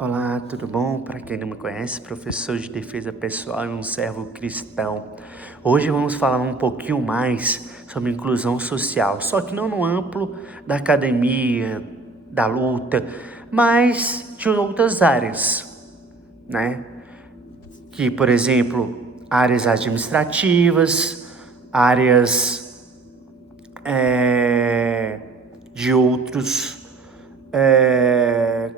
Olá, tudo bom? Para quem não me conhece, professor de defesa pessoal e um servo cristão. Hoje vamos falar um pouquinho mais sobre inclusão social, só que não no amplo da academia, da luta, mas de outras áreas, né? Que, por exemplo, áreas administrativas, áreas de outros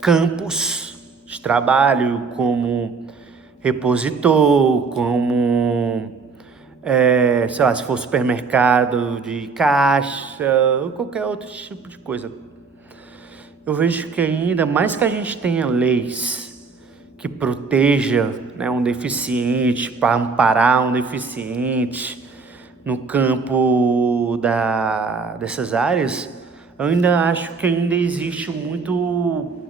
campos de trabalho, como repositor, como, sei lá, se for supermercado de caixa, ou qualquer outro tipo de coisa. Eu vejo que ainda mais que a gente tenha leis que proteja, né, um deficiente, para amparar um deficiente no campo dessas áreas, eu ainda acho que ainda existe muito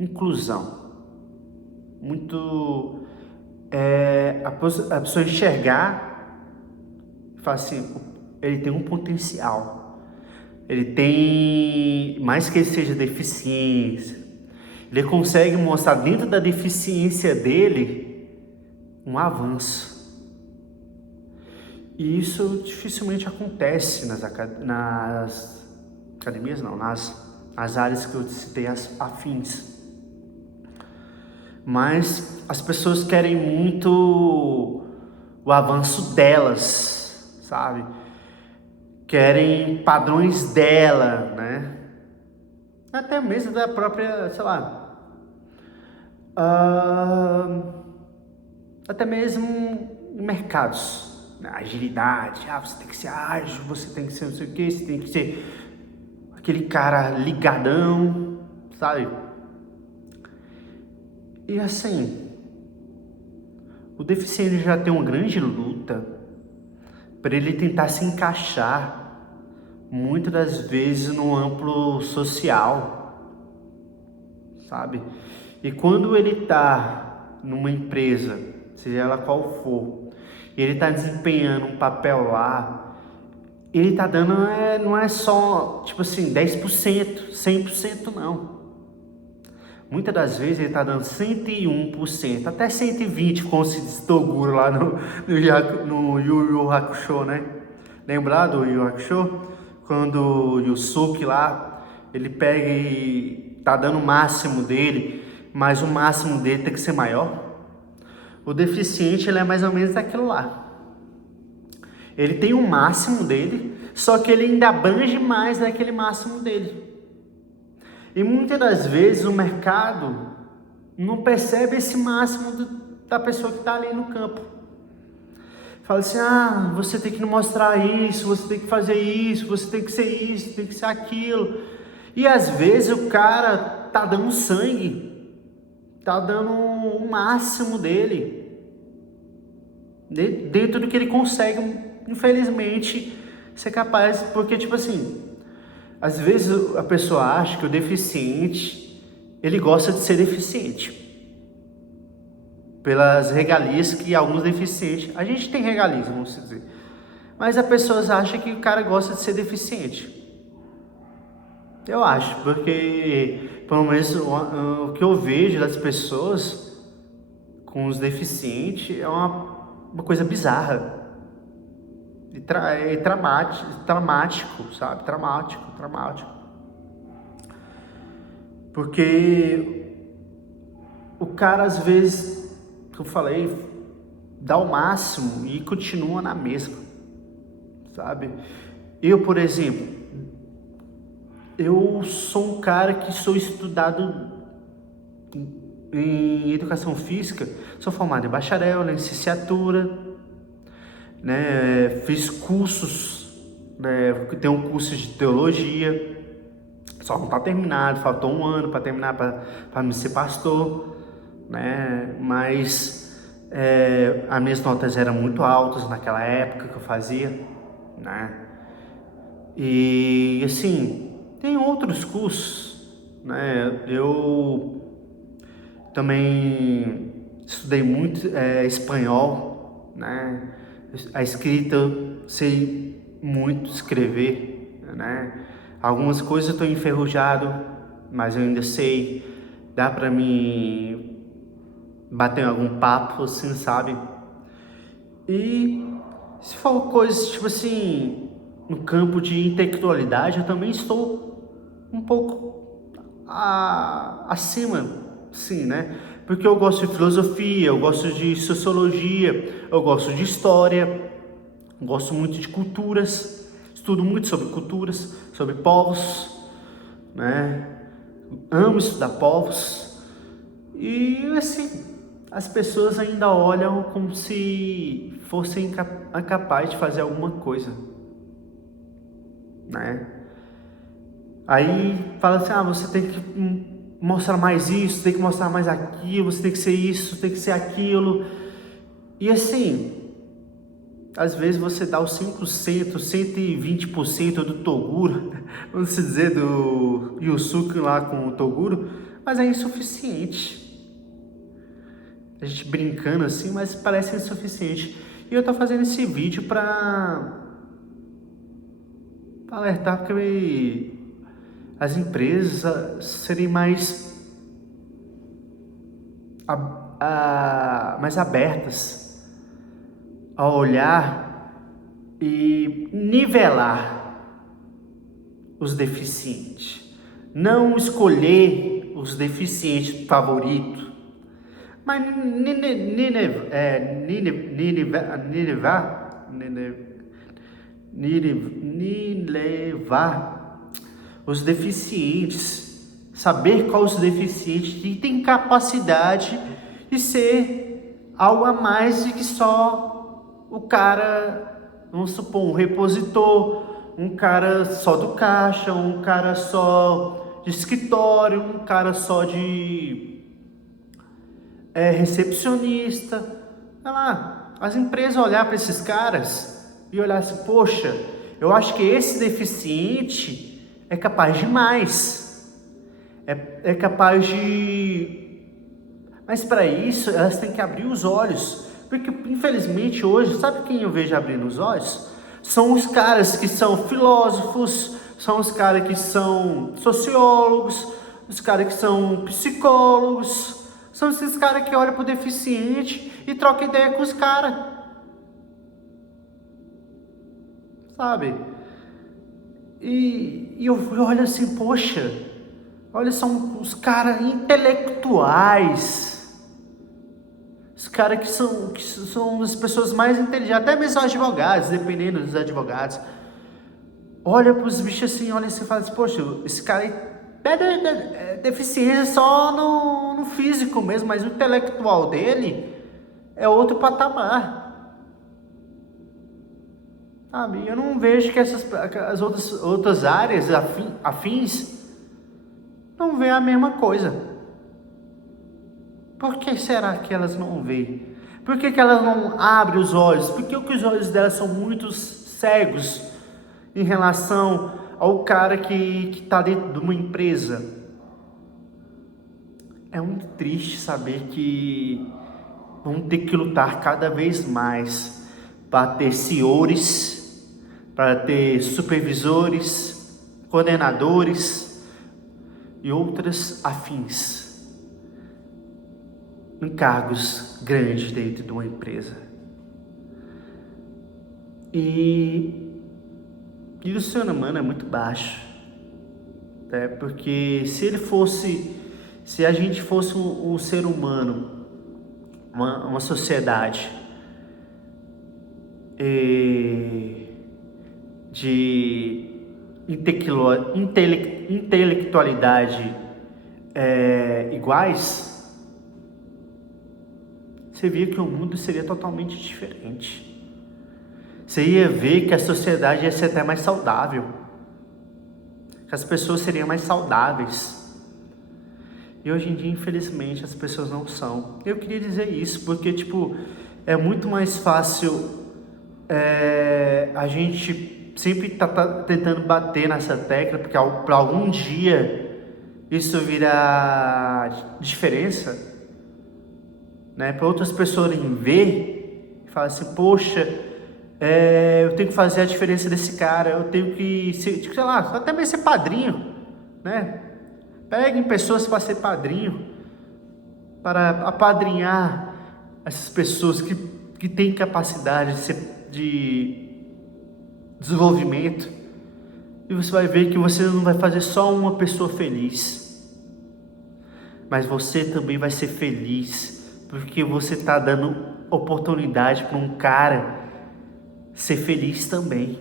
inclusão, muito a pessoa enxergar e falar assim, ele tem um potencial, ele tem, mais que ele seja deficiência, ele consegue mostrar dentro da deficiência dele um avanço. E isso dificilmente acontece nas academias, não, nas áreas que eu citei afins. Mas as pessoas querem muito o avanço delas, sabe? Querem padrões dela, né? Até mesmo da própria, sei lá, até mesmo em mercados, né? Agilidade, você tem que ser ágil, você tem que ser não sei o que, você tem que ser aquele cara ligadão, sabe? E assim, o deficiente já tem uma grande luta para ele tentar se encaixar, muitas das vezes no amplo social, sabe? E quando ele tá numa empresa, seja ela qual for, e ele tá desempenhando um papel lá, ele tá dando, não é só, tipo assim, 10%, 100% não. Muitas das vezes ele tá dando 101%, até 120%, como se diz Toguro lá no Yu Yu Hakusho, né? Lembrar do Yu Yu Hakusho? Quando o Yusuke lá, ele pega e tá dando o máximo dele, mas o máximo dele tem que ser maior. O deficiente, ele é mais ou menos aquilo lá. Ele tem o máximo dele, só que ele ainda abrange mais daquele máximo dele. E muitas das vezes o mercado não percebe esse máximo da pessoa que está ali no campo. Fala assim, você tem que mostrar isso, você tem que fazer isso, você tem que ser isso, tem que ser aquilo. E às vezes o cara tá dando sangue, tá dando o máximo dele, dentro do que ele consegue, infelizmente, ser capaz, porque tipo assim, às vezes a pessoa acha que o deficiente, ele gosta de ser deficiente, pelas regalias que alguns deficientes, a gente tem regalias, vamos dizer, mas as pessoas acham que o cara gosta de ser deficiente. Eu acho, porque pelo menos o que eu vejo das pessoas com os deficientes é uma coisa bizarra. É traumático, sabe? Traumático. Porque o cara, às vezes, que eu falei, dá o máximo e continua na mesma, sabe? Eu, por exemplo, eu sou um cara que sou estudado em educação física, sou formado em bacharel, licenciatura, né? Fiz cursos, né? Tenho um curso de teologia, só não está terminado, faltou um ano para terminar para me ser pastor, né? Mas as minhas notas eram muito altas naquela época que eu fazia, né? E assim, tem outros cursos, né? Eu também estudei muito espanhol, né? A escrita eu sei muito escrever, né? Algumas coisas eu tô enferrujado, mas eu ainda sei, dá pra mim bater em algum papo, assim, sabe? E se for coisas, tipo assim, no campo de intelectualidade, eu também estou um pouco acima, sim, né? Porque eu gosto de filosofia, eu gosto de sociologia, eu gosto de história, gosto muito de culturas, estudo muito sobre culturas, sobre povos, né? Amo estudar povos. E assim, as pessoas ainda olham como se fossem incapazes de fazer alguma coisa, né? Aí fala assim, você tem que mostrar mais isso, tem que mostrar mais aquilo, você tem que ser isso, tem que ser aquilo. E assim, às vezes você dá os 100%, 120% do Toguro, vamos dizer, do Yusuke lá com o Toguro, mas é insuficiente. A gente brincando assim, mas parece insuficiente. E eu tô fazendo esse vídeo para alertar que as empresas serem mais abertas a olhar e nivelar os deficientes. Não escolher os deficientes favoritos, mas nivelar os deficientes, saber quais os deficientes que têm capacidade de ser algo a mais de que só o cara, vamos supor, um repositor, um cara só do caixa, um cara só de escritório, um cara só de recepcionista. Olha lá, as empresas olhar para esses caras e olhar assim, poxa, eu acho que esse deficiente é capaz de mais, é capaz de... Mas para isso elas têm que abrir os olhos, porque infelizmente hoje, sabe quem eu vejo abrindo os olhos? São os caras que são filósofos, são os caras que são sociólogos, os caras que são psicólogos, são esses caras que olham pro deficiente e trocam ideia com os caras, sabe? E eu olho assim, poxa, olha, são os caras intelectuais, os caras que são as pessoas mais inteligentes, até mesmo advogados, dependendo dos advogados. Olha pros bichos assim, olha assim e fala assim, poxa, esse cara é deficiência só no físico mesmo, mas o intelectual dele é outro patamar, sabe? Eu não vejo que as outras áreas afins não veem a mesma coisa. Por que será que elas não veem? Por que elas não abrem os olhos? Por que os olhos delas são muito cegos em relação ao cara que está dentro de uma empresa? É muito triste saber que vamos ter que lutar cada vez mais para ter senhores, para ter supervisores, coordenadores e outras afins em cargos grandes dentro de uma empresa. E o ser humano é muito baixo, né? Porque se a gente fosse um ser humano, uma sociedade de intelectualidade iguais, você via que o mundo seria totalmente diferente. Você ia ver que a sociedade ia ser até mais saudável, que as pessoas seriam mais saudáveis. E hoje em dia, infelizmente, as pessoas não são. Eu queria dizer isso porque, é muito mais fácil a gente sempre tá tentando bater nessa tecla, porque para algum dia isso virar diferença, né? Para outras pessoas ver e falar assim, poxa, Eu tenho que fazer a diferença desse cara, eu tenho que ser, sei lá, até mesmo ser padrinho, né? Peguem pessoas para ser padrinho, para apadrinhar essas pessoas que têm capacidade de desenvolvimento. E você vai ver que você não vai fazer só uma pessoa feliz, mas você também vai ser feliz, porque você está dando oportunidade para um cara ser feliz também.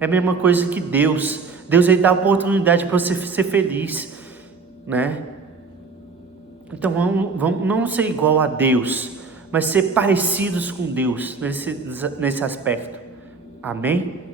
É a mesma coisa que Deus. Deus ele dá oportunidade para você ser feliz, né? Então vamos não ser igual a Deus, mas ser parecidos com Deus nesse aspecto. Amém?